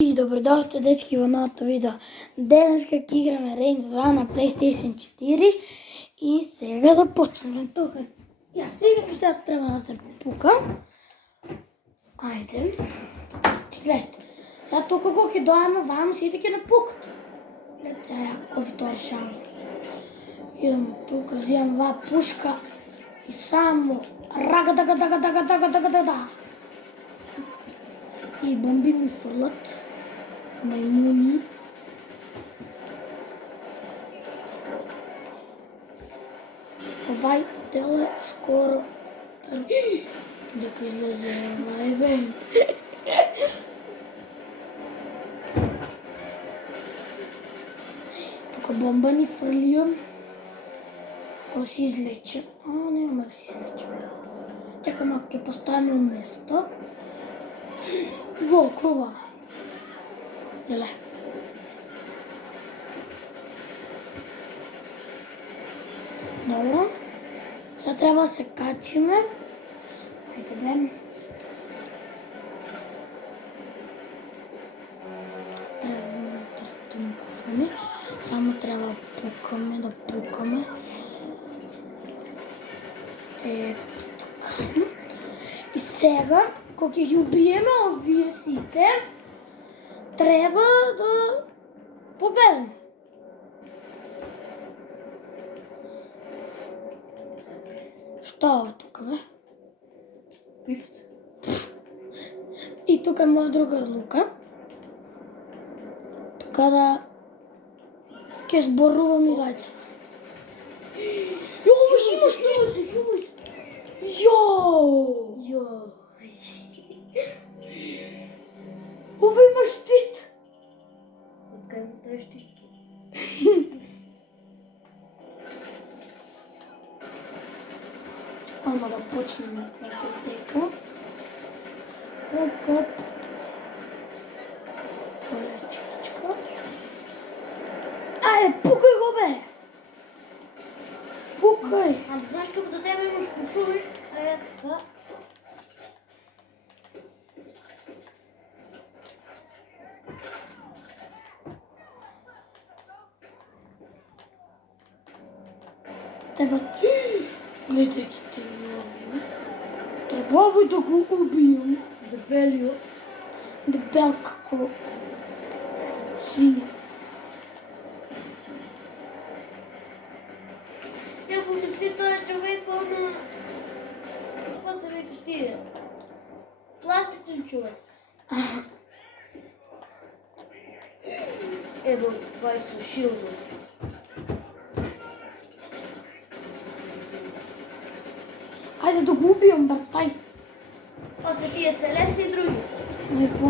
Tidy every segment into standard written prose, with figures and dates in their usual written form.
И добродошли, дечки, во новото видео. Денеска ќе играме Range 2 на PlayStation 4 и сега да почнеме. Тука ја се играм, сега треба да се пукам. Ајде. Гледайте. Сега тука кога ќе дојаме ваму, сите ќе не пукат. Гледайте сега ја како ви тоа решавам. Идам тука, взимам ова пушка и само рага-дага-дага-дага-дага-дага-дага. И бомби ми фрлат. Мајмуни. Овај дел е скоро. Дека излезе овај бе. Тука бомба ни фрлио. Да си излече. Нема да си излече. Чекам ако ќе поставиме место. Во, кова? Еле. Добро. Сега треба да се качиме. Ајде бе. Треба да му пушаме. Само треба да пукаме. Така. И сега, кога ќе ги убиеме овие сите, треба да победиме. Што е ова тука, бе? Пивце. И тука е моја другар Лука. Така да ќе зборувам и дајте. Јо, имаш ти! Јо! Ова има штит! Од кај му тај штит? Ама да почнеме дека. Оп. Полечичка. Ајде, пукај го, бе! Пукај! А да знаеш, тук до тебе имаш куршуми. Така. Треба... Гледайте ти овие. Треба овој да го убијам. Дебелио. Дебел како свиња. Ја помисли тоа е човек на... Како се веќе тие? Пластичен човек. Ево, вај со шилдо. Ајде да го убијам, бартај. Осе тие селести и другите. Лепо.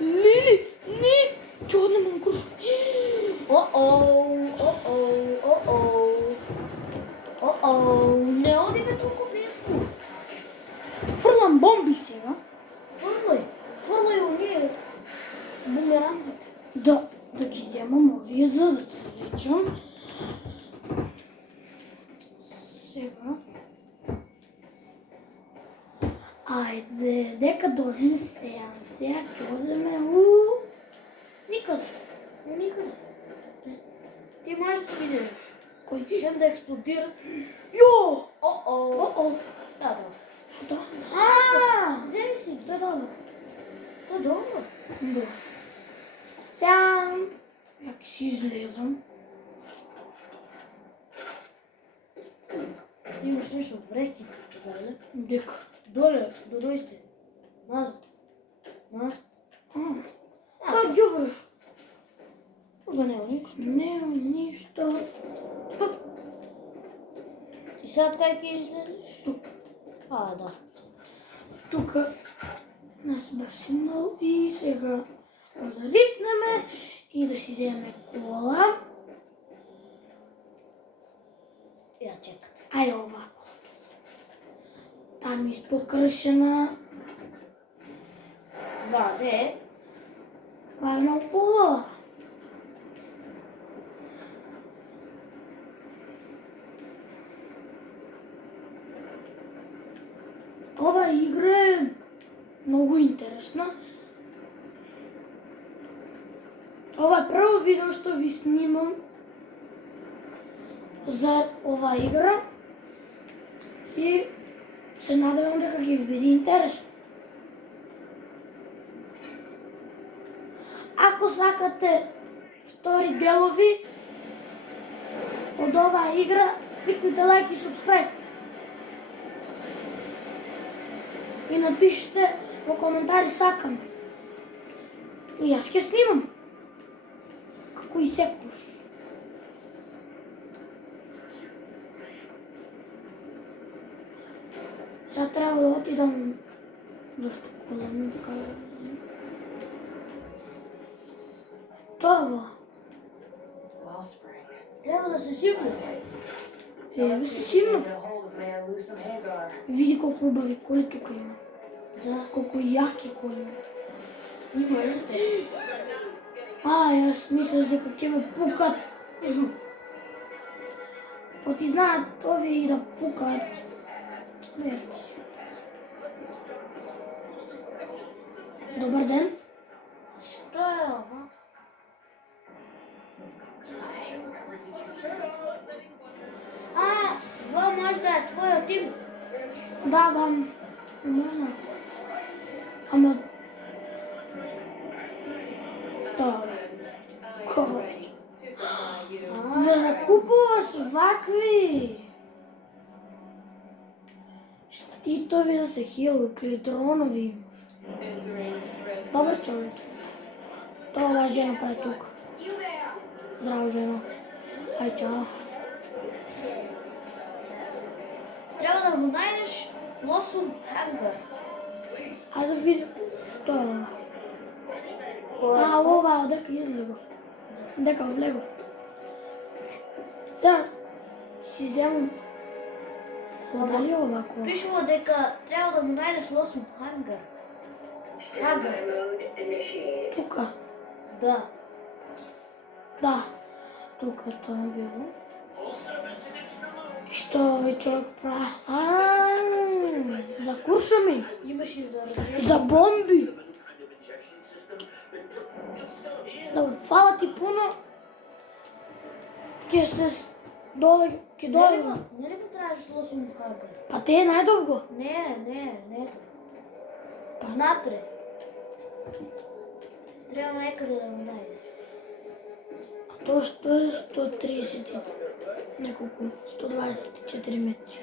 Лили, не! Ќе однемам курш. Не одиме толку близко. Фрлам бомби сега. Фрлај оние бумеранците. Да ги земам овие за да се лечам. Сега. Ајде, дека додиме сега. Сега ќе одиме никаде. Никаде. Ти можеш да си ги земеш. Кој? Идем да експлодират. Јо! Да. Што? Земи си. Да, добро. Тоа добро. Да. Сега ја ќе си излезам. Имаш нешто вреки. Дајле. Дека? Доле, дојсте. Назад. Тоа ѓубраш. Ога нема ништо. Нема ништо. И сад кај ќе излезеш? Тука. Да. Тука нас бев сигнал и сега да рипнеме и да си земеме кола. Ја чекате. Ај овако. Там испокршена. Ваде. Това е много хубава. игра е многу интересна. Ова е прво видео што ви снимам за оваа игра и се надевам дека ќе ви биде интересно. Ако сакате втори делови од оваа игра, кликнете лайк и subscribe. И напишете во коментари сакам. И јас ќе снимам. Како и секојаш. Сега треба да отидам во Стоколм. Што е ова? Треба да се сипнеш. Еве се симнав. Види колку убави коли тука има. Да. Колку јаки коли има. Има ли? Јас мислев дека ќе ме пукат. Па ти знаат овие и да пукат. Добар ден. Што е ова? Ова може да е твојот им. Да, не можна. Ама... Што е? Кој? За да купуваш вакви штитови да се хилукли, дронови имаш. Добар човек. Што ова жена прави тук? Здраво, жена. Ај, чао. Треба да го најдеш Лосум Хангар. Ајде да видим што е ова. Ова е дека излегов. Дека влегов. Сега си земам. Дали овако? Пишува дека треба да му најдеш Лосум Хангар. Хангар. Тука. Да. Да. Тука тоа било. Што овој човек прави? За куршуми. Имаш и за ракети. За бомби. Да, фала ти пуно. Ќе се ќе дојде. Нели го тражиш Лосум Хангар? Па те е најдолго. Не. Па напред. Треба некаде да го најдеш. А тоа што е 130 и неколку, 124 метри.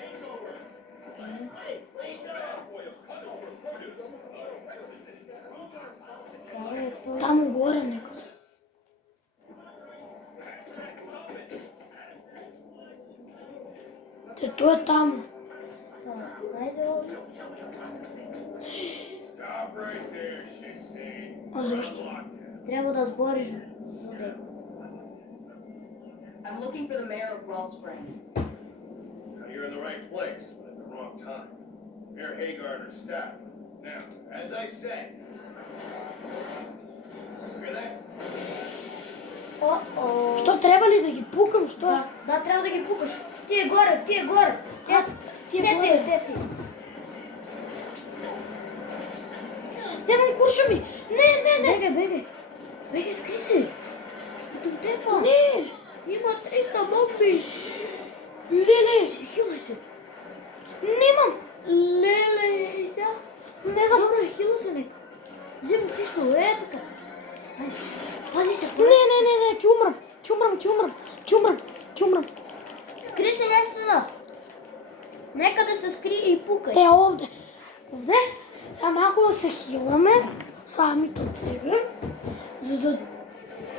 Каде е тоа? Таму горе некаде. Тоа е таму. Па, најде овде. А зашто? Треба да збориш со него. I'm looking for the mayor of Wellspring. You're in the right place, but at the wrong time. Mayor Hagar and her staff. Now, as I said, hear that? О-о. Што треба ли да ги пукам, што? Да, треба да ги пукаш. Тие горе. Тие Те горе. ти. Немам куршуми. Не. Бегај, скри се. Ти ту тепа. Не. Има 300 бомби. Леле. Хилај се. Немам. Леле, и сега? Не знам. Добро, хила се нека. Земи пиштол, така. Ајде, пази се. Не, ќе умрам. Кри се лесна. Нека да се скри и пукај. Те овде. Сега малку да се хиламе самите од себе, за да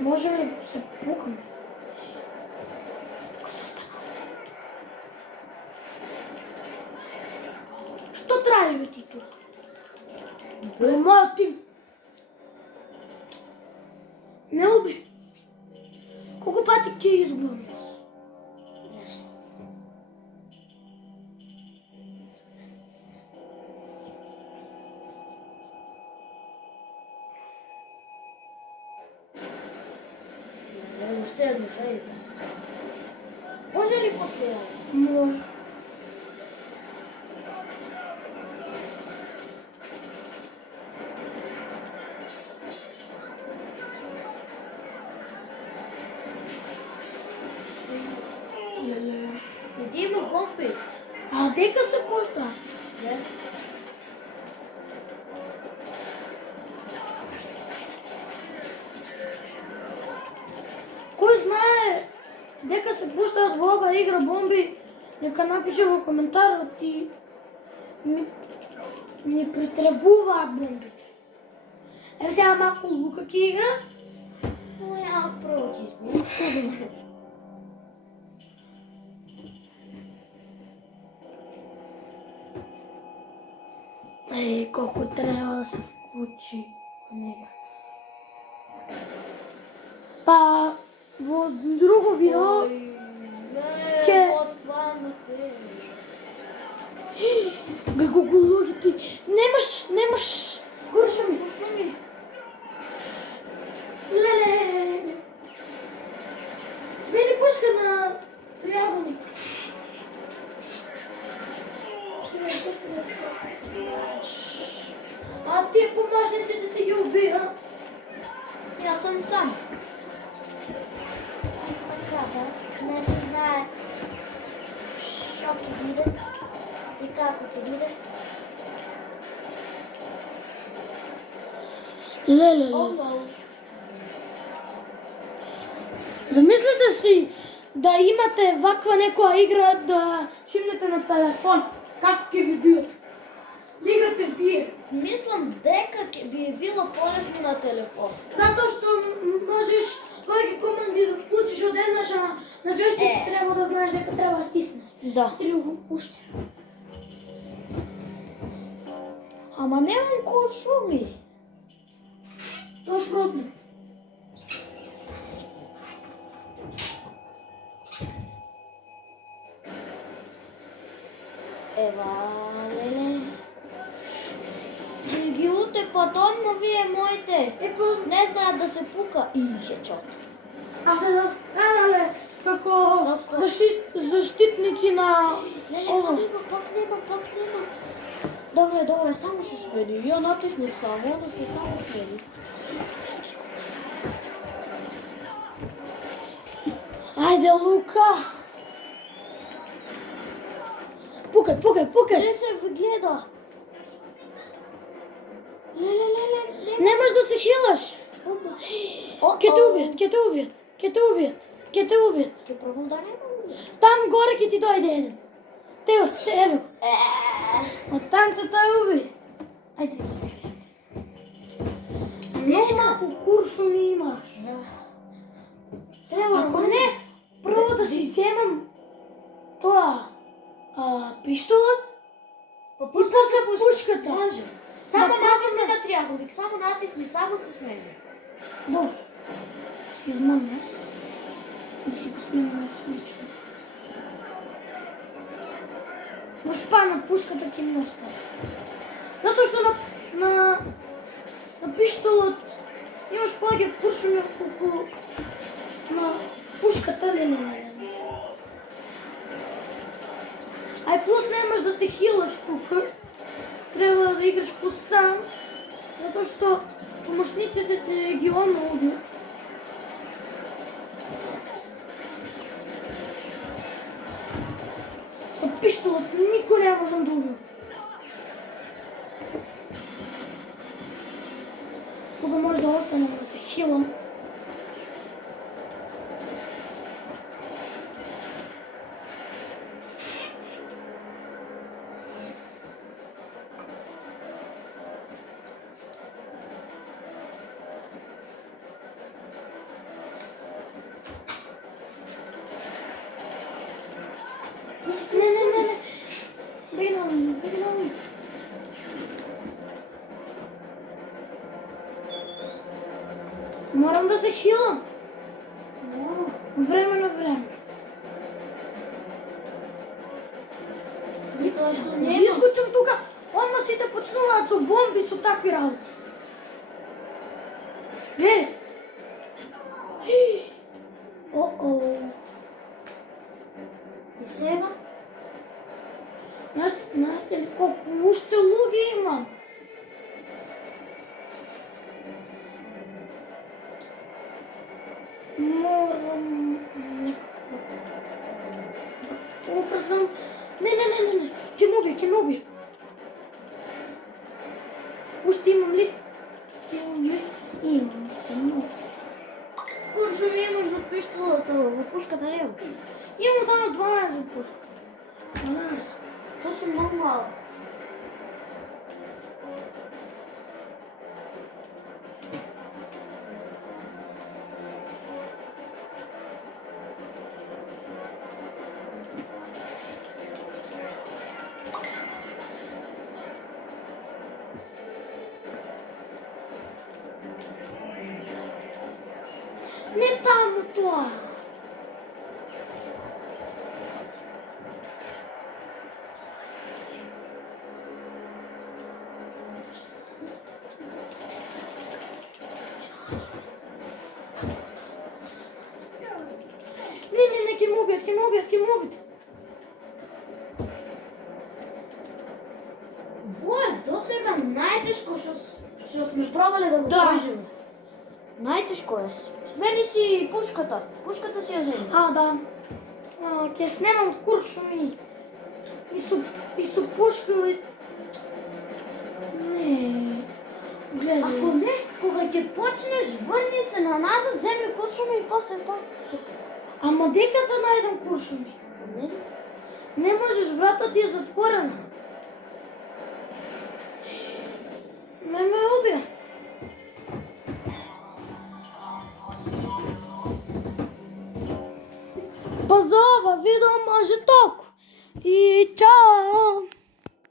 можеме да се пукаме. Тука се остана. Што траеш, бе, ти тук? Бе, мојот тим. Не уби. Колку пати ќе изгубам јас? Уште едно, ајде. Може ли после ја? Може. И ти имаш бомби. А дека се пушта? Не? Кој знае дека се пуштаат во оваа игра бомби, нека напише во коментарот и ни притребуваат бомбите. Ево сега малку лука ќе игра. Но ја прво ќе изборам. Колку треба да се вклучи во игра. Па во друго видео Ке- Ке... стварно тежко. бе колку луѓе ти немаш куршуми. Шуми. Леле. Смени пушка на триаголник. А тие помашниците ти ги убија. Јас сам сам. Така, да. Не се знае што ќе биде и како ќе биде. Леле. Оно. Замислете си да имате ваква некоја игра да симнете на телефон. Како ќе ви биде? Да играте вие. Мислам дека ќе би било полесно на телефон. Затоа што можеш повеќе команди да вклучиш од еднаш, а на джойстик треба да знаеш дека треба да стиснеш. Да. Три уште. Ама немам куршуми. Тоа е проблем. Ева, леле. Ги утепа тонно вие моите. Епа, Не знаат да се пука и хечот. а се застанале како Како? заштитници на Леле, ова. пак нема. Добре, само се смени. Ја натиснав само, но се само смени. Ајде, Лука. Пукај. Не се гледа. Леле, Немаш да се хилаш. бомба. Ќе те убијат. Ќе пробам да нема. Там горе ќе ти дојде еден. Ево го. Од там те уби. Ајде се. Многу малку куршуми имаш. Треба Ако не, прво да си земам тоа пиштолот и после пушката. Може. Само Да натисни пробаме. на триаголник, само натисни, само се смени. Добро. Си знам јас. Да си го сменим јас лично. Може па на пушката ќе ми остане. Затоа што на пиштолот имаш повеќе куршуми отколку на пушката. Ај плюс немаш да се хилаш тука. Треба да играш по сам, затоа што помошниците те ги убијат. Со пиштолот никој не можам да убијам. Тука може да останам да се хилам. Не. Бегнам. Морам да се хилам. Време на време. Тоа што Не нема. искучам тука. Одма сите почнуваат со бомби, со такви работи. Гледайте. О-о. И сега? Знаете ли колку уште луѓе имам? Морам некако да пресам. Не. Ќе ме уби. Уште имам ли? Имам уште много. Куршуми имаш во пиштолата, во пушката него. Имам само 12 пушка. 12. Тоа се многу мало. Не таму тоа. Не, ќе ме убијат. Во е досега најтешко што сме пробале да го Да. пройдеме. Најтешко е. Смени си пушката. Пушката си ја земи. Да. Ќе снимам куршуми. И со пушка. Не. Гледај. Ако не, кога ќе почнеш, врни се на назад, земи куршуми и после пак се... Ама дека да најдам куршуми? Не знам. Не можеш, врата ти е затворена. Ме убија. Па за ова видео може толку. И чао!